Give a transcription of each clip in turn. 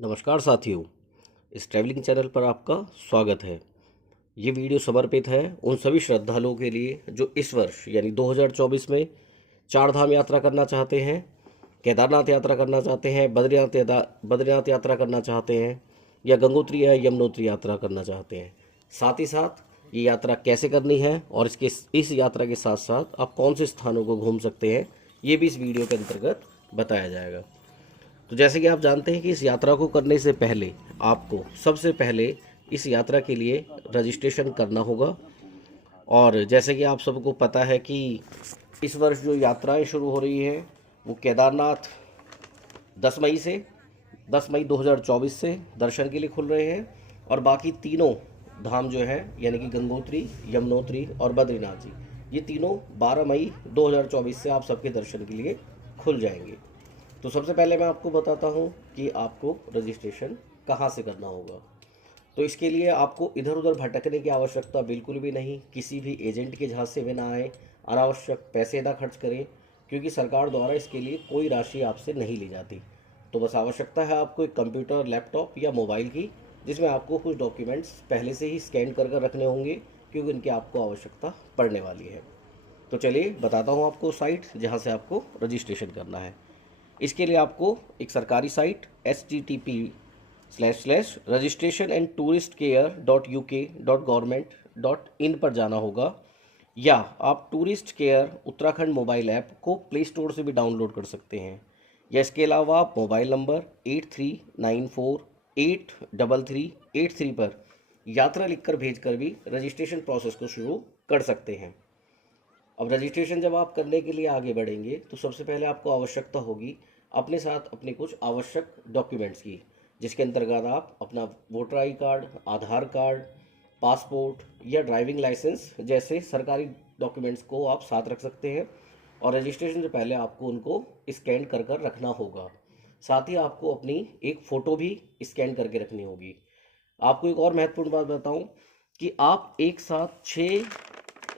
नमस्कार साथियों, इस ट्रैवलिंग चैनल पर आपका स्वागत है। ये वीडियो समर्पित है उन सभी श्रद्धालुओं के लिए जो इस वर्ष यानी 2024 में चार धाम यात्रा करना चाहते हैं, केदारनाथ यात्रा करना चाहते हैं, बद्रीनाथ यात्रा करना चाहते हैं या गंगोत्री या यमुनोत्री यात्रा करना चाहते हैं। साथ ही साथ ये यात्रा कैसे करनी है और इस यात्रा के साथ साथ आप कौन से स्थानों को घूम सकते हैं, ये भी इस वीडियो के अंतर्गत बताया जाएगा। तो जैसे कि आप जानते हैं कि इस यात्रा को करने से पहले आपको सबसे पहले इस यात्रा के लिए रजिस्ट्रेशन करना होगा। और जैसे कि आप सबको पता है कि इस वर्ष जो यात्राएं शुरू हो रही हैं वो केदारनाथ 10 मई 2024 से दर्शन के लिए खुल रहे हैं, और बाकी तीनों धाम जो है यानी कि गंगोत्री, यमुनोत्री और बद्रीनाथ जी, ये तीनों 12 मई 2024 से आप सबके दर्शन के लिए खुल जाएंगे। तो सबसे पहले मैं आपको बताता हूँ कि आपको रजिस्ट्रेशन कहाँ से करना होगा। तो इसके लिए आपको इधर उधर भटकने की आवश्यकता बिल्कुल भी नहीं, किसी भी एजेंट के झांसे में ना आए, अनावश्यक पैसे ना खर्च करें, क्योंकि सरकार द्वारा इसके लिए कोई राशि आपसे नहीं ली जाती। तो बस आवश्यकता है आपको एक कंप्यूटर, लैपटॉप या मोबाइल की, जिसमें आपको कुछ डॉक्यूमेंट्स पहले से ही स्कैन कर कर रखने होंगे, क्योंकि इनकी आपको आवश्यकता पड़ने वाली है। तो चलिए बताता हूँ आपको साइट जहाँ से आपको रजिस्ट्रेशन करना है। इसके लिए आपको एक सरकारी साइट http://registration-and-tourist-care.uk.government.in पर जाना होगा, या आप tourist care Uttarakhand mobile app को प्ले स्टोर से भी डाउनलोड कर सकते हैं। या इसके अलावा आप मोबाइल नंबर 8394833833 पर यात्रा लिखकर भेजकर भी रजिस्ट्रेशन प्रोसेस को शुरू कर सकते हैं। अब रजिस्ट्रेशन जब आप करने के लिए आगे बढ़ेंगे तो सबसे पहले आपको आवश्यकता होगी अपने साथ अपने कुछ आवश्यक डॉक्यूमेंट्स की, जिसके अंतर्गत आप अपना voter I card, Aadhaar card, passport या ड्राइविंग लाइसेंस जैसे सरकारी डॉक्यूमेंट्स को आप साथ रख सकते हैं। और रजिस्ट्रेशन से पहले आपको उनको स्कैन कर कर रखना होगा। साथ ही आपको अपनी एक फ़ोटो भी स्कैन करके रखनी होगी। आपको एक और महत्वपूर्ण बात बताऊं कि आप एक साथ 6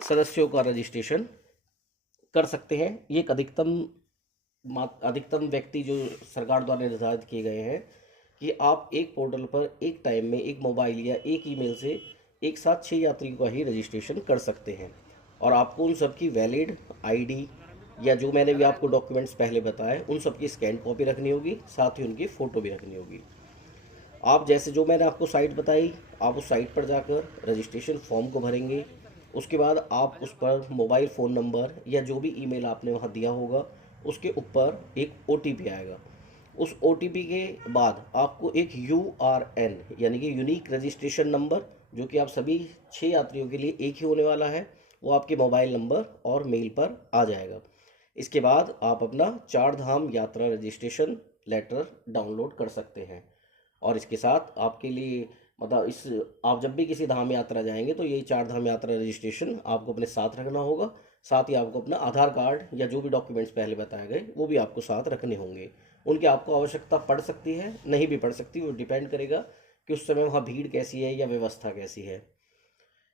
सदस्यों का रजिस्ट्रेशन कर सकते हैं। ये एक अधिकतम व्यक्ति जो सरकार द्वारा निर्धारित किए गए हैं कि आप एक पोर्टल पर एक टाइम में एक मोबाइल या एक ईमेल से एक साथ 6 यात्रियों का ही रजिस्ट्रेशन कर सकते हैं। और आपको उन सब की वैलिड आईडी या जो मैंने भी आपको डॉक्यूमेंट्स पहले बताए उन सब की स्कैन कॉपी रखनी होगी, साथ ही उनकी फ़ोटो भी रखनी होगी। आप जैसे जो मैंने आपको साइट बताई, आप उस साइट पर जाकर रजिस्ट्रेशन फॉर्म को भरेंगे। उसके बाद आप उस पर मोबाइल फ़ोन नंबर या जो भी ईमेल आपने वहाँ दिया होगा उसके ऊपर एक ओटीपी आएगा। उस ओटीपी के बाद आपको एक यूआरएन यानी कि यूनिक रजिस्ट्रेशन नंबर, जो कि आप सभी 6 यात्रियों के लिए एक ही होने वाला है, वो आपके मोबाइल नंबर और मेल पर आ जाएगा। इसके बाद आप अपना चार धाम यात्रा रजिस्ट्रेशन लेटर डाउनलोड कर सकते हैं। और इसके साथ आपके लिए मतलब इस आप जब भी किसी धाम यात्रा जाएंगे तो यही चार धाम यात्रा रजिस्ट्रेशन आपको अपने साथ रखना होगा। साथ ही आपको अपना आधार कार्ड या जो भी डॉक्यूमेंट्स पहले बताए गए वो भी आपको साथ रखने होंगे। उनकी आपको आवश्यकता पड़ सकती है, नहीं भी पड़ सकती, वो डिपेंड करेगा कि उस समय वहाँ भीड़ कैसी है या व्यवस्था कैसी है।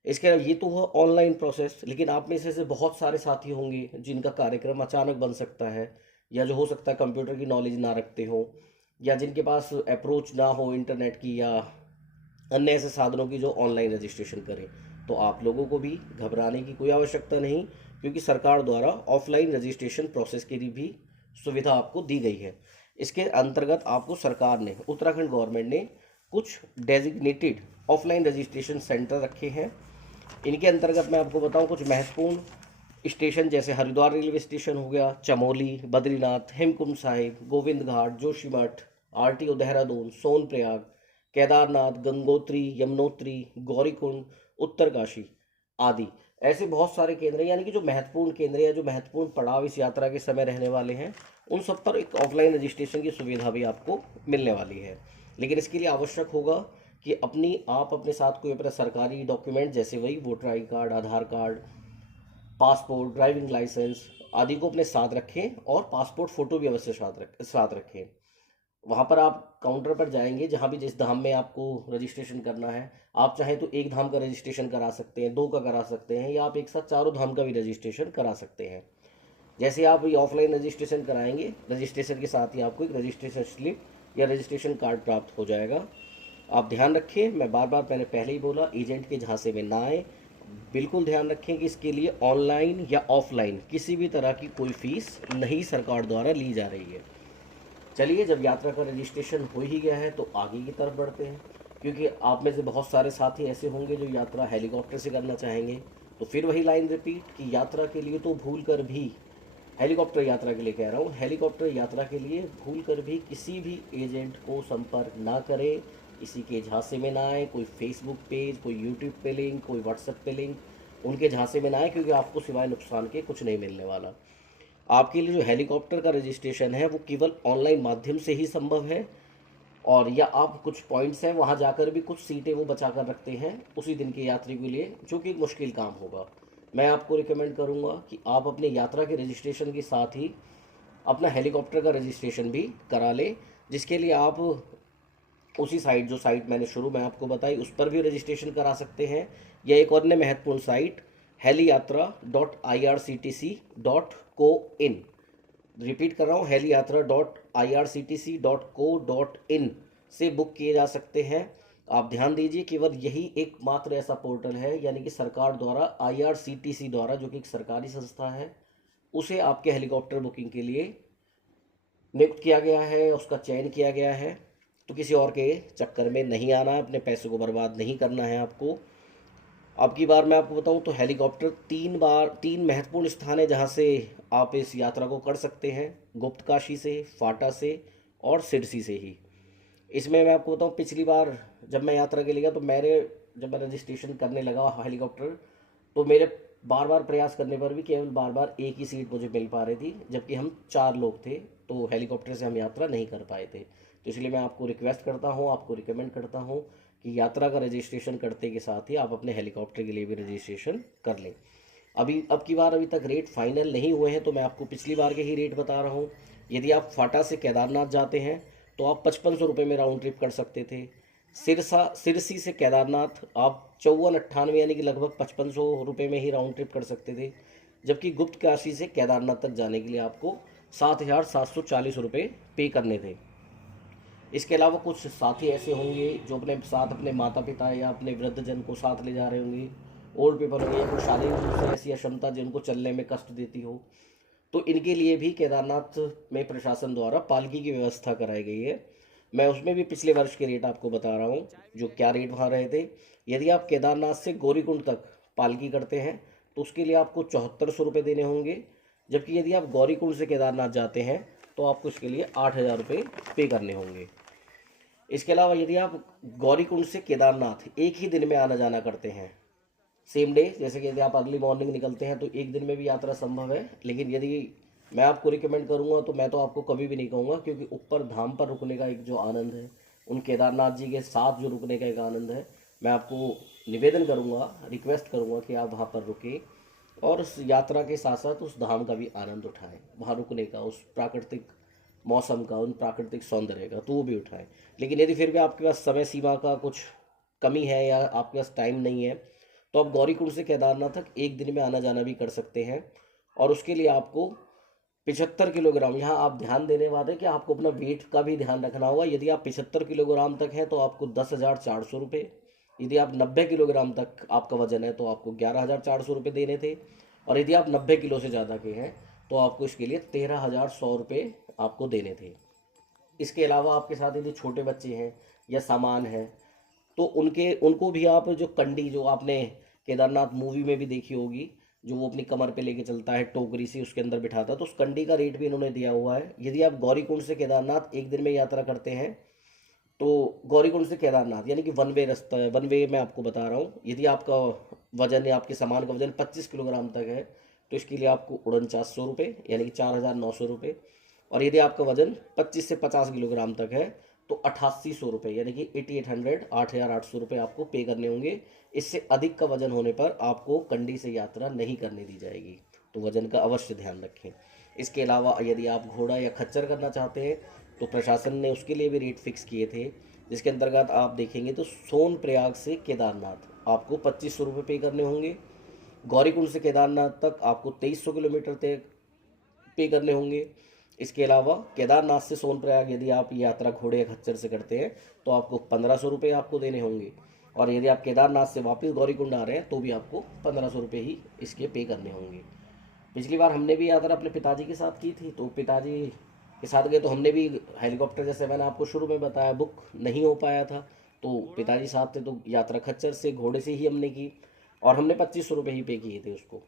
इसके अलावा ये तो हुआ ऑनलाइन प्रोसेस, लेकिन आप में से बहुत सारे साथी होंगे जिनका कार्यक्रम अचानक बन सकता है, या जो हो सकता है कंप्यूटर की नॉलेज ना रखते हो, या जिनके पास अप्रोच ना हो इंटरनेट की या अन्य ऐसे साधनों की जो ऑनलाइन रजिस्ट्रेशन करें। तो आप लोगों को भी घबराने की कोई आवश्यकता नहीं, क्योंकि सरकार द्वारा ऑफलाइन रजिस्ट्रेशन प्रोसेस की भी सुविधा आपको दी गई है। इसके अंतर्गत आपको सरकार ने, उत्तराखंड गवर्नमेंट ने कुछ डेजिग्नेटेड ऑफलाइन रजिस्ट्रेशन सेंटर रखे हैं। इनके अंतर्गत मैं आपको बताऊं कुछ महत्वपूर्ण स्टेशन, जैसे हरिद्वार रेलवे स्टेशन हो गया, चमोली, बद्रीनाथ, हेमकुंड साहिब, गोविंद घाट, जोशीमठ, आरटीओ देहरादून, सोनप्रयाग, केदारनाथ, गंगोत्री, यमुनोत्री, गौरीकुंड, उत्तरकाशी आदि ऐसे बहुत सारे केंद्र हैं। यानी कि जो महत्वपूर्ण केंद्र या जो महत्वपूर्ण पड़ाव इस यात्रा के समय रहने वाले हैं, उन सब पर एक ऑफलाइन रजिस्ट्रेशन की सुविधा भी आपको मिलने वाली है। लेकिन इसके लिए आवश्यक होगा कि आप अपने साथ कोई अपना सरकारी डॉक्यूमेंट, जैसे वही voter I card, Aadhaar card, passport, driving licence आदि को अपने साथ रखें, और पासपोर्ट फ़ोटो भी अवश्य साथ रखें। वहाँ पर आप काउंटर पर जाएंगे जहाँ भी जिस धाम में आपको रजिस्ट्रेशन करना है, आप चाहें तो एक धाम का रजिस्ट्रेशन करा सकते हैं, दो का करा सकते हैं, या आप एक साथ चारों धाम का भी रजिस्ट्रेशन करा सकते हैं। जैसे आप ये ऑफलाइन रजिस्ट्रेशन कराएंगे, रजिस्ट्रेशन के साथ ही आपको एक रजिस्ट्रेशन स्लिप या रजिस्ट्रेशन कार्ड प्राप्त हो जाएगा। आप ध्यान रखें, मैं बार बार मैंने पहले ही बोला, एजेंट के झांसे में ना आए। बिल्कुल ध्यान रखें कि इसके लिए ऑनलाइन या ऑफलाइन किसी भी तरह की कोई फीस नहीं सरकार द्वारा ली जा रही है। चलिए, जब यात्रा का रजिस्ट्रेशन हो ही गया है तो आगे की तरफ बढ़ते हैं, क्योंकि आप में से बहुत सारे साथी ऐसे होंगे जो यात्रा हेलीकॉप्टर से करना चाहेंगे। तो फिर वही लाइन रिपीट कि यात्रा के लिए तो भूल कर भी, हेलीकॉप्टर यात्रा के लिए कह रहा हूँ, हेलीकॉप्टर यात्रा के लिए भूल कर भी किसी भी एजेंट को संपर्क ना करें, किसी के झांसे में ना आए। कोई फेसबुक पेज, कोई यूट्यूब पे लिंक, कोई व्हाट्सएप पे लिंक, उनके झांसे में ना आए, क्योंकि आपको सिवाय नुकसान के कुछ नहीं मिलने वाला। आपके लिए जो हेलीकॉप्टर का रजिस्ट्रेशन है वो केवल ऑनलाइन माध्यम से ही संभव है, और या आप कुछ पॉइंट्स हैं वहाँ जाकर भी कुछ सीटें वो बचा कर रखते हैं उसी दिन के यात्री के लिए, जो कि एक मुश्किल काम होगा। मैं आपको रिकमेंड करूँगा कि आप अपने यात्रा के रजिस्ट्रेशन के साथ ही अपना हेलीकॉप्टर का रजिस्ट्रेशन भी करा लें, जिसके लिए आप उसी साइट, जो साइट मैंने शुरू में आपको बताई, उस पर भी रजिस्ट्रेशन करा सकते हैं, या एक और महत्वपूर्ण साइट heliYatra.irctc.co.in, रिपीट कर रहा हूँ, heliYatra.irctc.co.in से बुक किए जा सकते हैं। आप ध्यान दीजिए, केवल यही एकमात्र ऐसा पोर्टल है, यानी कि सरकार द्वारा, IRCTC द्वारा, जो कि एक सरकारी संस्था है, उसे आपके हेलीकॉप्टर बुकिंग के लिए नियुक्त किया गया है, उसका चयन किया गया है। तो किसी और के चक्कर में नहीं आना है, अपने पैसों को बर्बाद नहीं करना है आपको। अब की बार मैं आपको बताऊं तो हेलीकॉप्टर तीन महत्वपूर्ण स्थान है जहां से आप इस यात्रा को कर सकते हैं: गुप्तकाशी से, फाटा से और सिरसी से ही। इसमें मैं आपको बताऊं, पिछली बार जब मैं यात्रा के लिए गया तो जब मैं रजिस्ट्रेशन करने लगा हेलीकॉप्टर, तो मेरे बार बार प्रयास करने पर भी केवल बार बार एक ही सीट मुझे मिल पा रही थी, जबकि हम 4 लोग थे, तो हेलीकॉप्टर से हम यात्रा नहीं कर पाए थे। तो इसलिए मैं आपको रिक्वेस्ट करता हूँ, आपको रिकमेंड करता हूँ कि यात्रा का रजिस्ट्रेशन करते के साथ ही आप अपने हेलीकॉप्टर के लिए भी रजिस्ट्रेशन कर लें। अब की बार अभी तक रेट फाइनल नहीं हुए हैं, तो मैं आपको पिछली बार के ही रेट बता रहा हूँ। यदि आप फाटा से केदारनाथ जाते हैं तो आप 5500 रुपये में राउंड ट्रिप कर सकते थे। सिरसी से केदारनाथ आप 5498, यानी कि लगभग 5500 रुपये में ही राउंड ट्रिप कर सकते थे। जबकि गुप्त काशी से केदारनाथ तक जाने के लिए आपको 7740 रुपये पे करने थे। इसके अलावा कुछ साथी ऐसे होंगे जो अपने साथ अपने माता पिता या अपने वृद्धजन को साथ ले जा रहे होंगे, ओल्ड पीपल होंगे, या कुछ शारीरिक रूप से ऐसी अक्षमता जिनको चलने में कष्ट देती हो, तो इनके लिए भी केदारनाथ में प्रशासन द्वारा पालकी की व्यवस्था कराई गई है। मैं उसमें भी पिछले वर्ष के रेट आपको बता रहा हूँ, जो क्या रेट वहाँ रहे थे। यदि आप केदारनाथ से गौरीकुंड तक पालकी करते हैं तो उसके लिए आपको 7400 रुपये देने होंगे। जबकि यदि आप गौरीकुंड से केदारनाथ जाते हैं तो आपको इसके लिए 8000 रुपये पे करने होंगे। इसके अलावा यदि आप गौरीकुंड से केदारनाथ एक ही दिन में आना जाना करते हैं, सेम डे, जैसे कि यदि आप अर्ली मॉर्निंग निकलते हैं तो एक दिन में भी यात्रा संभव है। लेकिन यदि मैं आपको रिकमेंड करूंगा तो मैं तो आपको कभी भी नहीं कहूँगा, क्योंकि ऊपर धाम पर रुकने का एक जो आनंद है, उन केदारनाथ जी के साथ जो रुकने का एक आनंद है, मैं आपको निवेदन करूंगा, रिक्वेस्ट करूंगा कि आप वहाँ पर रुकें और उस यात्रा के साथ साथ उस धाम का भी आनंद उठाएं, वहाँ रुकने का, उस प्राकृतिक मौसम का, उन प्राकृतिक सौंदर्य का, तो वो भी उठाएं। लेकिन यदि फिर भी आपके पास समय सीमा का कुछ कमी है या आपके पास टाइम नहीं है, तो आप गौरीकुंड से केदारनाथ तक एक दिन में आना जाना भी कर सकते हैं। और उसके लिए आपको 75 किलोग्राम, यहाँ आप ध्यान देने वाले कि आपको अपना वेट का भी ध्यान रखना होगा। यदि आप 75 किलोग्राम तक हैं तो आपको 10,400 रुपये, यदि आप 90 किलोग्राम तक आपका वजन है तो आपको 11,400 रुपये देने थे, और यदि आप 90 किलो से ज़्यादा के हैं तो आपको इसके लिए 13,100 रुपये आपको देने थे। इसके अलावा आपके साथ यदि छोटे बच्चे हैं या सामान है तो उनको भी आप, जो कंडी, जो आपने केदारनाथ मूवी में भी देखी होगी, जो वो अपनी कमर पे लेके चलता है टोकरी से, उसके अंदर बिठाता है, तो उस कंडी का रेट भी इन्होंने दिया हुआ है। यदि आप गौरीकुंड से केदारनाथ एक दिन में यात्रा करते हैं तो गौरीकुंड से केदारनाथ यानी कि वन वे रास्ता है, वन वे मैं आपको बता रहा हूँ। यदि आपका वजन या आपके सामान का वजन 25 किलोग्राम तक है तो इसके लिए आपको 4900 रुपये, यानी कि 4,900 रुपये। और यदि आपका वजन 25 से 50 किलोग्राम तक है तो 8800 रुपये, यानी कि 8800, 8,800 रुपये आपको पे करने होंगे। इससे अधिक का वजन होने पर आपको कंडी से यात्रा नहीं करने दी जाएगी, तो वजन का अवश्य ध्यान रखें। इसके अलावा यदि आप घोड़ा या खच्चर करना चाहते हैं तो प्रशासन ने उसके लिए भी रेट फिक्स किए थे, जिसके अंतर्गत आप देखेंगे तो सोनप्रयाग से केदारनाथ आपको 2500 रुपये पे करने होंगे। गौरीकुंड से केदारनाथ तक आपको 2300 किलोमीटर तक पे करने होंगे। इसके अलावा केदारनाथ से सोनप्रयाग यदि आप यात्रा घोड़े या खच्चर से करते हैं तो आपको 1500 रुपये आपको देने होंगे, और यदि आप केदारनाथ से वापस गौरीकुंड आ रहे हैं तो भी आपको 1500 रुपये ही इसके पे करने होंगे। पिछली बार हमने भी यात्रा अपने पिताजी के साथ की थी, तो पिताजी के साथ गए तो हमने भी हेलीकॉप्टर, जैसे मैंने आपको शुरू में बताया, बुक नहीं हो पाया था, तो पिताजी साथ थे तो यात्रा खच्चर से घोड़े से ही हमने की, और हमने 2500 रुपये ही पे किए थे उसको।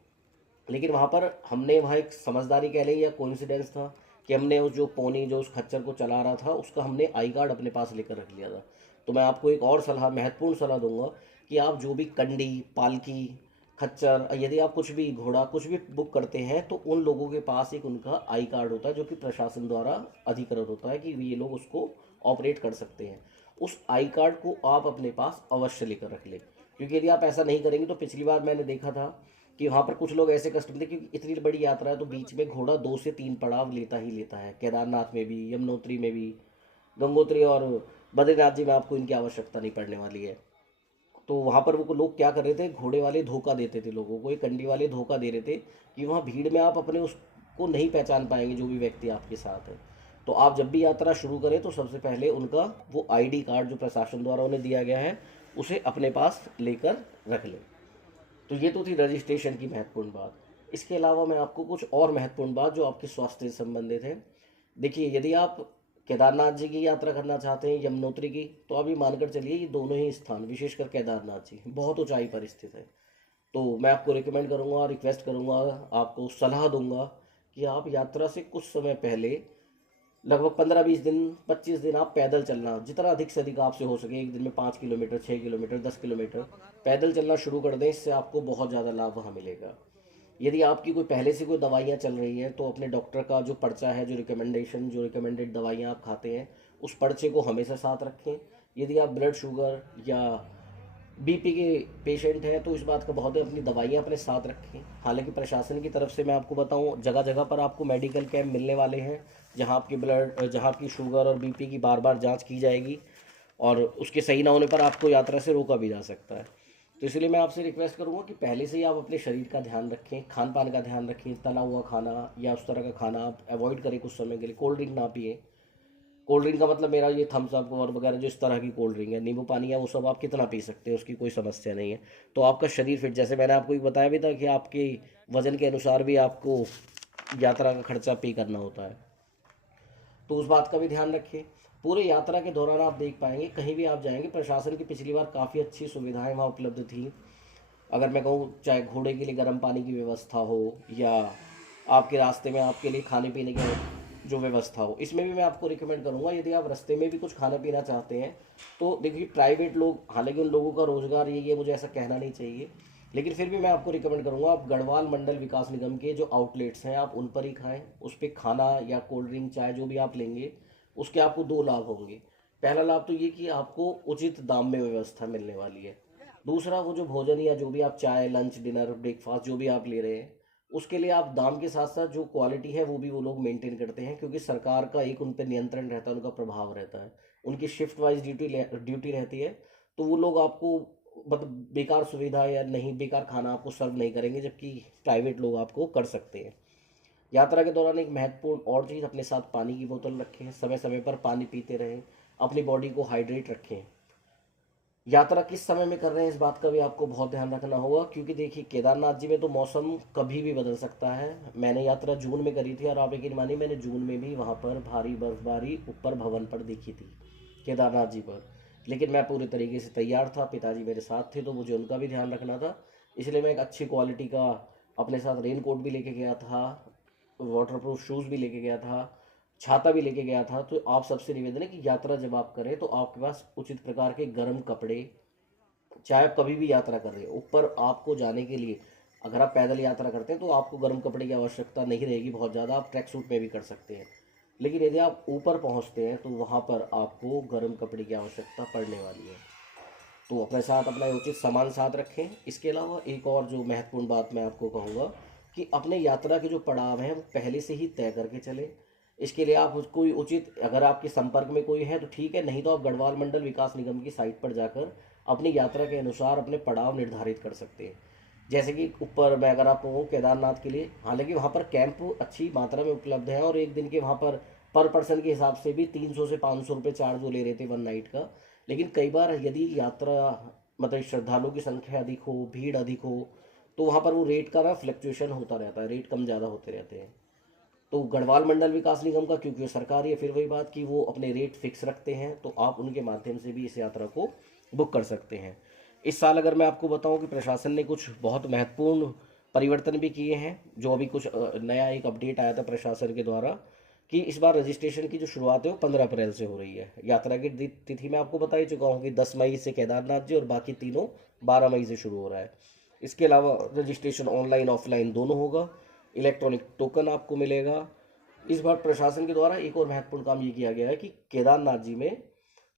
लेकिन वहाँ पर हमने वहाँ एक समझदारी कह लें या कोइंसिडेंस था कि हमने उस जो पोनी जो उस खच्चर को चला रहा था उसका हमने आई कार्ड अपने पास लेकर रख लिया था। तो मैं आपको एक और सलाह, महत्वपूर्ण सलाह दूंगा कि आप जो भी कंडी, पालकी, खच्चर, यदि आप कुछ भी घोड़ा कुछ भी बुक करते हैं तो उन लोगों के पास एक उनका आई कार्ड होता है जो कि प्रशासन द्वारा अधिकृत होता है कि ये लोग उसको ऑपरेट कर सकते हैं। उस आई कार्ड को आप अपने पास अवश्य लेकर रख लें, क्योंकि यदि आप ऐसा नहीं करेंगे तो पिछली बार मैंने देखा था कि वहाँ पर कुछ लोग ऐसे कस्टमर थे, क्योंकि इतनी बड़ी यात्रा है तो बीच में घोड़ा 2 से 3 पड़ाव लेता ही लेता है, केदारनाथ में भी, यमुनोत्री में भी, गंगोत्री और बद्रीनाथ जी में आपको इनकी आवश्यकता नहीं पड़ने वाली है। तो वहाँ पर वो लोग क्या कर रहे थे, घोड़े वाले धोखा देते थे लोगों को, ये कंडी वाले धोखा दे रहे थे कि वहाँ भीड़ में आप अपने उसको नहीं पहचान पाएंगे जो भी व्यक्ति आपके साथ है। तो आप जब भी यात्रा शुरू करें तो सबसे पहले उनका वो आईडी कार्ड जो प्रशासन द्वारा उन्हें दिया गया है उसे अपने पास लेकर रख लें। तो ये तो थी रजिस्ट्रेशन की महत्वपूर्ण बात। इसके अलावा मैं आपको कुछ और महत्वपूर्ण बात जो आपके स्वास्थ्य से संबंधित है। देखिए, यदि आप केदारनाथ जी की यात्रा करना चाहते हैं, यमुनोत्री की, तो अभी मानकर चलिए ये दोनों ही स्थान, विशेषकर केदारनाथ जी बहुत ऊंचाई पर स्थित है। तो मैं आपको रिकमेंड करूंगा, रिक्वेस्ट करूंगा, आपको सलाह दूंगा कि आप यात्रा से कुछ समय पहले लगभग 15-20 दिन, 25 दिन आप पैदल चलना, जितना अधिक से अधिक आपसे हो सके, एक दिन में 5 किलोमीटर, 6 किलोमीटर, 10 किलोमीटर पैदल चलना शुरू कर दें। इससे आपको बहुत ज़्यादा लाभ वहाँ मिलेगा। यदि आपकी कोई पहले से कोई दवाइयाँ चल रही हैं तो अपने डॉक्टर का जो पर्चा है, जो रिकमेंडेशन, जो रिकमेंडेड दवाइयाँ आप खाते हैं, उस पर्चे को हमेशा साथ रखें। यदि आप ब्लड शुगर या बीपी के पेशेंट हैं तो इस बात का बहुत है, अपनी दवाइयाँ अपने साथ रखें। हालांकि प्रशासन की तरफ से मैं आपको बताऊं, जगह जगह पर आपको मेडिकल कैंप मिलने वाले हैं जहां आपकी जहां आपकी शुगर और बीपी की बार बार जांच की जाएगी, और उसके सही ना होने पर आपको यात्रा से रोका भी जा सकता है। तो इसलिए मैं आपसे रिक्वेस्ट करूंगा कि पहले से ही आप अपने शरीर का ध्यान रखें, खान पान का ध्यान रखें, तला हुआ खाना या उस तरह का खाना आप अवॉइड करें कुछ समय के लिए। कोल्ड ड्रिंक ना पिए। कोल्ड ड्रिंक का मतलब मेरा ये थम्स अप और वगैरह जो इस तरह की कोल्ड ड्रिंक है, नींबू पानी है, वो सब आप कितना पी सकते हैं, उसकी कोई समस्या नहीं है। तो आपका शरीर फिट, जैसे मैंने आपको एक बताया भी था कि आपके वजन के अनुसार भी आपको यात्रा का खर्चा पे करना होता है, तो उस बात का भी ध्यान रखें। पूरे यात्रा के दौरान आप देख पाएंगे कहीं भी आप जाएंगे, प्रशासन की पिछली बार काफ़ी अच्छी सुविधाएं वहाँ उपलब्ध थी। अगर मैं कहूँ, चाहे घोड़े के लिए गर्म पानी की व्यवस्था हो या आपके रास्ते में आपके लिए खाने पीने की जो व्यवस्था हो, इसमें भी मैं आपको रिकमेंड करूँगा। यदि आप रास्ते में भी कुछ खाना पीना चाहते हैं तो देखिए, प्राइवेट लोग, हालांकि उन लोगों का रोज़गार यही है, मुझे ऐसा कहना नहीं चाहिए, लेकिन फिर भी मैं आपको रिकमेंड करूँगा आप गढ़वाल मंडल विकास निगम के जो आउटलेट्स हैं आप उन पर ही खाएं। उस पर खाना या कोल्ड ड्रिंक, चाय जो भी आप लेंगे, उसके आपको 2 लाभ होंगे। पहला लाभ तो ये कि आपको उचित दाम में व्यवस्था मिलने वाली है। दूसरा, वो जो भोजन या जो भी आप चाय, लंच, डिनर, ब्रेकफास्ट जो भी आप ले रहे हैं, उसके लिए आप दाम के साथ साथ जो क्वालिटी है वो भी वो लोग मेंटेन करते हैं, क्योंकि सरकार का एक उन पर नियंत्रण रहता है, उनका प्रभाव रहता है, उनकी शिफ्ट वाइज ड्यूटी रहती है। तो वो लोग आपको मतलब बेकार सुविधा या नहीं बेकार खाना आपको सर्व नहीं करेंगे, जबकि प्राइवेट लोग आपको कर सकते हैं। यात्रा के दौरान एक महत्वपूर्ण और चीज़, अपने साथ पानी की बोतल रखें, समय समय पर पानी पीते रहें, अपनी बॉडी को हाइड्रेट रखें। यात्रा किस समय में कर रहे हैं इस बात का भी आपको बहुत ध्यान रखना होगा, क्योंकि देखिए केदारनाथ जी में तो मौसम कभी भी बदल सकता है। मैंने यात्रा जून में करी थी और आप यकीन मानिए मैंने जून में भी वहाँ पर भारी बर्फबारी ऊपर भवन पर देखी थी, केदारनाथ जी पर। लेकिन मैं पूरी तरीके से तैयार था, पिताजी मेरे साथ थे तो मुझे उनका भी ध्यान रखना था, इसलिए मैं एक अच्छी क्वालिटी का अपने साथ रेन कोट भी लेके गया था, वाटरप्रूफ शूज़ भी लेके गया था, छाता भी लेके गया था। तो आप सबसे निवेदन है कि यात्रा जब आप करें तो आपके पास उचित प्रकार के गर्म कपड़े, चाहे आप कभी भी यात्रा कर रहे हो, ऊपर आपको जाने के लिए अगर आप पैदल यात्रा करते हैं तो आपको गर्म कपड़े की आवश्यकता नहीं रहेगी बहुत ज़्यादा, आप ट्रैक सूट में भी कर सकते हैं। लेकिन यदि आप ऊपर पहुंचते हैं तो वहाँ पर आपको गर्म कपड़े की आवश्यकता पड़ने वाली है। तो अपने साथ अपना उचित सामान साथ रखें। इसके अलावा एक और जो महत्वपूर्ण बात मैं आपको कहूँगा कि अपने यात्रा के जो पड़ाव हैं वो पहले से ही तय करके चलें। इसके लिए आप कोई उचित, अगर आपके संपर्क में कोई है तो ठीक है, नहीं तो आप गढ़वाल मंडल विकास निगम की साइट पर जाकर अपनी यात्रा के अनुसार अपने पड़ाव निर्धारित कर सकते हैं। जैसे कि ऊपर मैं अगर आपको कहूँ केदारनाथ के लिए, हालांकि वहाँ पर कैंप अच्छी मात्रा में उपलब्ध है और एक दिन के वहाँ पर पर्सन के हिसाब से भी 300 से 500 रुपये चार्ज वो ले रहे थे वन नाइट का। लेकिन कई बार यदि यात्रा मतलब श्रद्धालुओं की संख्या अधिक हो, भीड़ अधिक हो, तो वहाँ पर वो रेट का ना फ्लक्चुएशन होता रहता है, रेट कम ज़्यादा होते रहते हैं। तो गढ़वाल मंडल विकास निगम का, क्योंकि वो सरकारी है, फिर वही बात कि वो अपने रेट फिक्स रखते हैं, तो आप उनके माध्यम से भी इस यात्रा को बुक कर सकते हैं। इस साल अगर मैं आपको बताऊं कि प्रशासन ने कुछ बहुत महत्वपूर्ण परिवर्तन भी किए हैं, जो अभी कुछ नया एक अपडेट आया था प्रशासन के द्वारा कि इस बार रजिस्ट्रेशन की जो शुरुआत है वो 15 अप्रैल से हो रही है। यात्रा की तिथि मैं आपको बता ही चुका हूँ कि 10 मई से केदारनाथ जी और बाकी तीनों 12 मई से शुरू हो रहा है। इसके अलावा रजिस्ट्रेशन ऑनलाइन ऑफलाइन दोनों होगा। इलेक्ट्रॉनिक टोकन आपको मिलेगा। इस बार प्रशासन के द्वारा एक और महत्वपूर्ण काम ये किया गया है कि केदारनाथ जी में